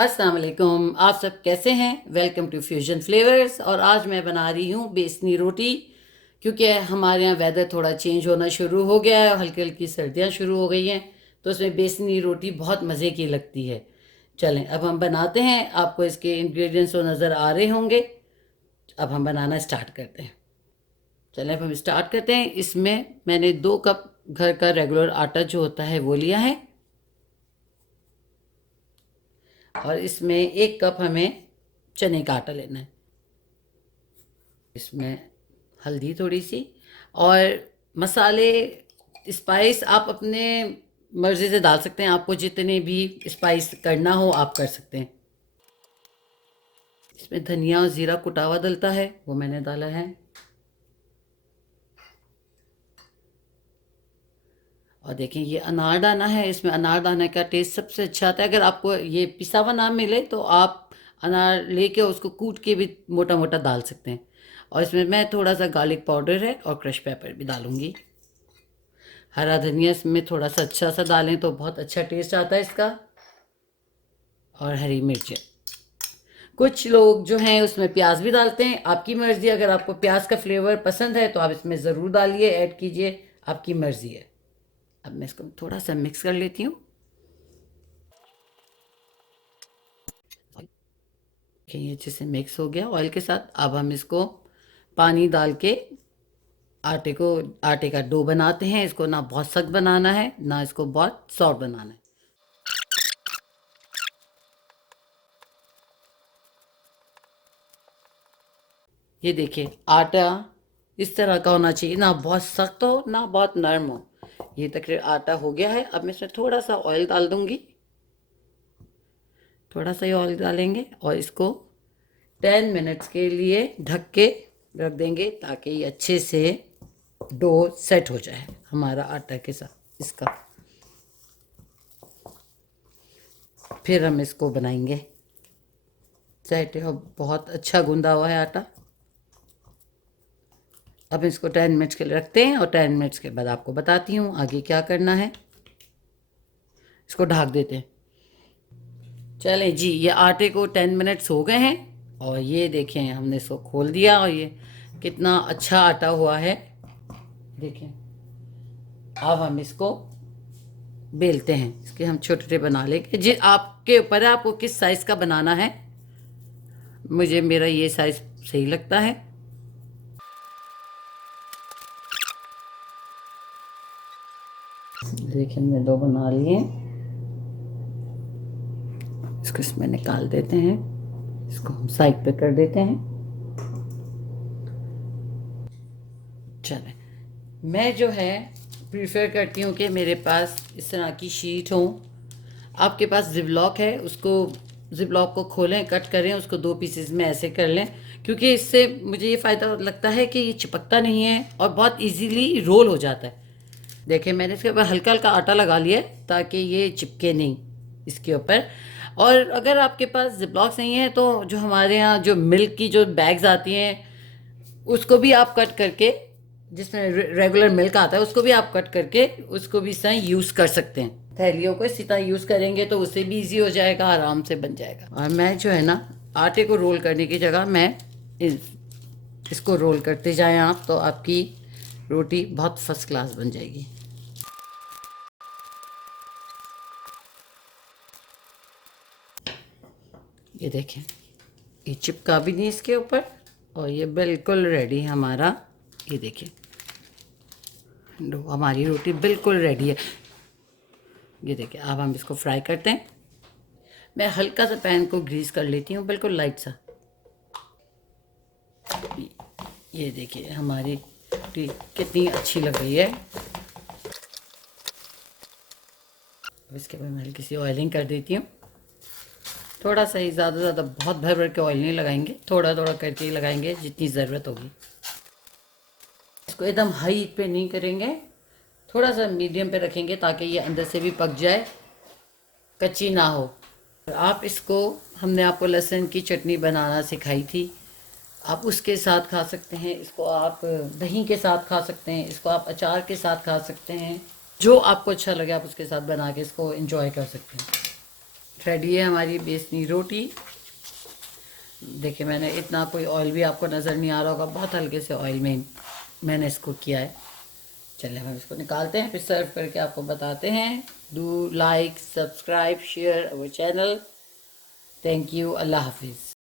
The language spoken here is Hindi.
अस्सलाम वालेकुम। आप सब कैसे हैं? Welcome to fusion flavours. और आज मैं बना रही हूँ बेसनी रोटी, क्योंकि हमारे यहाँ वेदर थोड़ा चेंज होना शुरू हो गया है और हल्की हल्की सर्दियाँ शुरू हो गई हैं, तो उसमें बेसनी रोटी बहुत मज़े की लगती है। चलें अब हम बनाते हैं। आपको इसके इंग्रेडिएंट्स तो नज़र आ रहे होंगे। अब हम बनाना स्टार्ट करते हैं। चलें अब हम स्टार्ट करते हैं। इसमें मैंने 2 कप घर का रेगुलर आटा जो होता है वो लिया है, और इसमें 1 कप हमें चने का आटा लेना है। इसमें हल्दी थोड़ी सी, और मसाले स्पाइस आप अपने मर्ज़ी से डाल सकते हैं। आपको जितने भी स्पाइस करना हो आप कर सकते हैं। इसमें धनिया और ज़ीरा कुटा हुआ डलता है, वो मैंने डाला है। और देखें ये अनारदाना है, इसमें अनारदाना का टेस्ट सबसे अच्छा आता है। अगर आपको ये पिसा हुआ ना मिले तो आप अनार लेके उसको कूट के भी मोटा मोटा डाल सकते हैं। और इसमें मैं थोड़ा सा गार्लिक पाउडर है और क्रश पेपर भी डालूंगी। हरा धनिया इसमें थोड़ा सा अच्छा सा डालें तो बहुत अच्छा टेस्ट आता है इसका। और हरी मिर्च, कुछ लोग जो हैं उसमें प्याज भी डालते हैं, आपकी मर्ज़ी। अगर आपको प्याज का फ्लेवर पसंद है तो आप इसमें ज़रूर डालिए, ऐड कीजिए, आपकी मर्ज़ी है। अब मैं इसको थोड़ा सा मिक्स कर लेती हूँ। ये अच्छे से मिक्स हो गया ऑयल के साथ। अब हम इसको पानी डाल के आटे का डो बनाते हैं। इसको ना बहुत सख्त बनाना है ना इसको बहुत सॉफ्ट बनाना है। ये देखिए आटा इस तरह का होना चाहिए, ना बहुत सख्त हो ना बहुत नरम हो। ये तकरीबन आटा हो गया है। अब मैं इसमें थोड़ा सा ऑयल डाल दूंगी, थोड़ा सा ही ऑयल डालेंगे, और इसको 10 मिनट्स के लिए ढक के रख देंगे ताकि ये अच्छे से डो सेट हो जाए हमारा आटा के साथ इसका। फिर हम इसको बनाएंगे। सेट है और बहुत अच्छा गूंदा हुआ है आटा। अब इसको 10 मिनट्स के लिए रखते हैं, और 10 मिनट्स के बाद आपको बताती हूँ आगे क्या करना है। इसको ढक देते हैं। चलें जी, ये आटे को 10 मिनट्स हो गए हैं, और ये देखें हमने इसको खोल दिया और ये कितना अच्छा आटा हुआ है। देखें अब हम इसको बेलते हैं। इसके हम छोटे छोटे बना लेंगे। जी आपके ऊपर है आपको किस साइज़ का बनाना है। मुझे मेरा ये साइज़ सही लगता है। देखिए हमने 2 बना लिए। इसको इसमें निकाल देते हैं, इसको हम साइड पे कर देते हैं। चलें मैं जो है प्रीफर करती हूँ कि मेरे पास इस तरह की शीट हो। आपके पास जिपलॉक है, उसको जिपलॉक को खोलें, कट करें, उसको 2 पीसेस में ऐसे कर लें, क्योंकि इससे मुझे ये फ़ायदा लगता है कि ये चिपकता नहीं है और बहुत इजीली रोल हो जाता है। देखिए मैंने इसके ऊपर हल्का हल्का आटा लगा लिया है ताकि ये चिपके नहीं इसके ऊपर। और अगर आपके पास जिपलॉक्स नहीं है तो जो हमारे यहाँ जो मिल्क की जो बैग्स आती हैं उसको भी आप कट करके, जिसमें रेगुलर मिल्क आता है उसको भी आप कट करके उसको भी इस तरह यूज़ कर सकते हैं। थैलियों को इसी तरह यूज़ करेंगे तो उससे भी इजी हो जाएगा, आराम से बन जाएगा। और मैं जो है ना आटे को रोल करने की जगह मैं इसको रोल करते जाएं आप, तो आपकी रोटी बहुत फर्स्ट क्लास बन जाएगी। ये देखें ये चिपका भी नहीं इसके ऊपर, और ये बिल्कुल रेडी है हमारा। ये देखिए हमारी रोटी बिल्कुल रेडी है। ये देखिए अब हम इसको फ्राई करते हैं। मैं हल्का सा पैन को ग्रीस कर लेती हूँ, बिल्कुल लाइट सा। ये देखिए हमारी रोटी कितनी अच्छी लग रही है। अब इसके बाद मैं हल्की सी ऑयलिंग कर देती हूँ। थोड़ा सा ही, ज़्यादा ज़्यादा बहुत भर भर के ऑयल नहीं लगाएंगे, थोड़ा थोड़ा करके ही लगाएंगे जितनी ज़रूरत होगी। इसको एकदम हाई पे नहीं करेंगे, थोड़ा सा मीडियम पे रखेंगे ताकि ये अंदर से भी पक जाए, कच्ची ना हो। आप इसको, हमने आपको लहसुन की चटनी बनाना सिखाई थी, आप उसके साथ खा सकते हैं। इसको आप दही के साथ खा सकते हैं, इसको आप अचार के साथ खा सकते हैं। जो आपको अच्छा लगे आप उसके साथ बना के इसको एंजॉय कर सकते हैं। रेडी है हमारी बेसनी रोटी। देखिए मैंने इतना कोई ऑयल भी आपको नज़र नहीं आ रहा होगा, बहुत हल्के से ऑयल में मैंने इसको किया है। चलिए हम इसको निकालते हैं, फिर सर्व करके आपको बताते हैं। Do like, subscribe, share our channel. Thank you. अल्लाह हाफिज़।